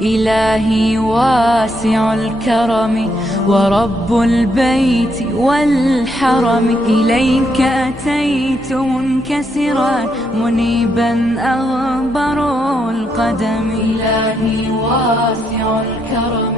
إلهي واسع الكرم ورب البيت والحرم، إليك أتيت منكسرا منيبا أغبر القدم. إلهي واسع الكرم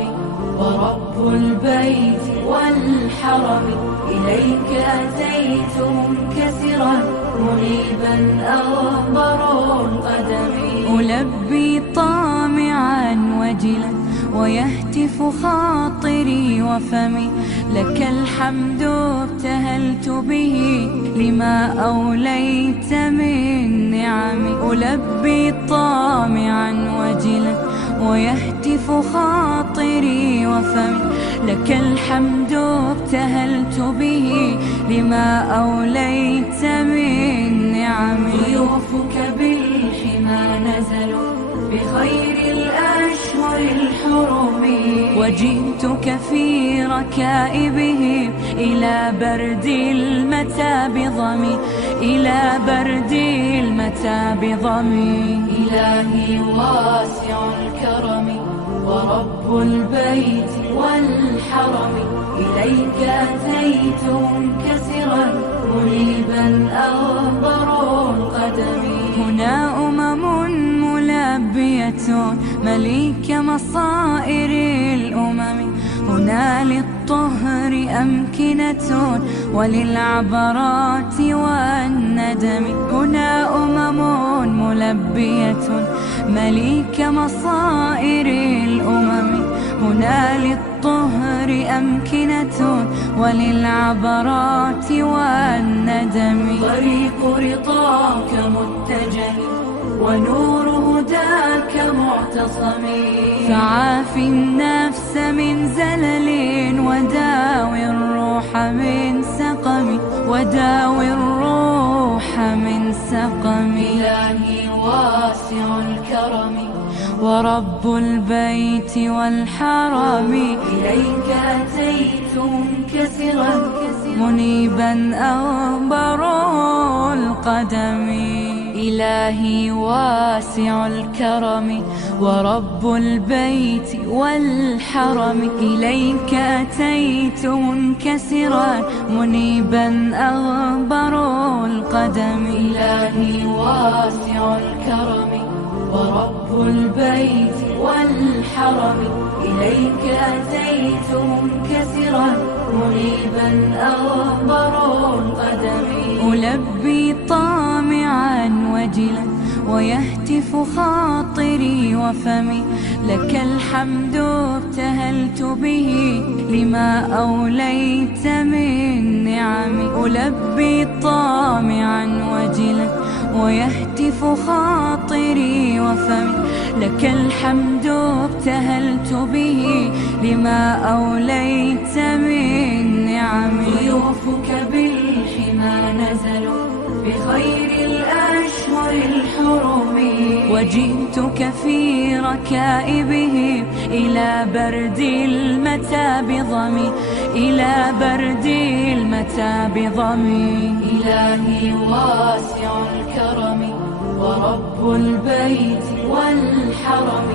ورب البيت والحرم، إليك أتيت منكسرا منيبا أغبر القدم. ألبي طامعا وجلا ويهتف خاطري وفمي، لك الحمد ابتهلت به لما أوليت من نعم. ألبي طامعا وجلا ويهتف خاطري وفمي، لك الحمد ابتهلت به لما أوليت من نعم. ضيوفك بالحمى نزلوا بخير الأشهر الحرم، وجئتك في ركائبهم إلى برد المتى بضمي، إلى برد المتى بضمي. إلهي واسع الكرم ورب البيت والحرم، إليك أتيت منكسرا منيبا أغبر القدم. هنا ملبية مليك مصائر الأمم، هنا للطهر أمكنة وللعبرات والندم. هنا ملبية مليك مصائر الأمم، هنا للطهر أمكنة وللعبرات والندم. طريق رضاك متجه ونور هداك معتصم، فعاف النفس من زلل وداوي الروح من سقم، وداوي الروح من سقم. إلهي واسع الكرم ورب البيت والحرم، إليك أتيت منكسرا منيبا أغبر القدم. إلهي واسع الكرم ورب البيت والحرم، إليك أتيت منكسرا منيبا أغبر القدم. إلهي واسع الكرم ورب البيت والحرم، إليك أتيت منكسرا منيبا أغبر القدم. ألبي طامعا وجلا ويهتف خاطري وفمي، لك الحمد ابتهلت به لما أوليت من نعم. ألبي طامعا وجلا ويهتف خاطري وفمي، لك الحمد ابتهلت به لما أوليت من نعم. ضيوفك بالحمى نزلوا بخير الأشهر الحرم، وجئتك في ركائبهم إلى برد المتى بضمي، إلى برد المتى بضمي. إلهي واسع الكرم ورب البيت والحرم.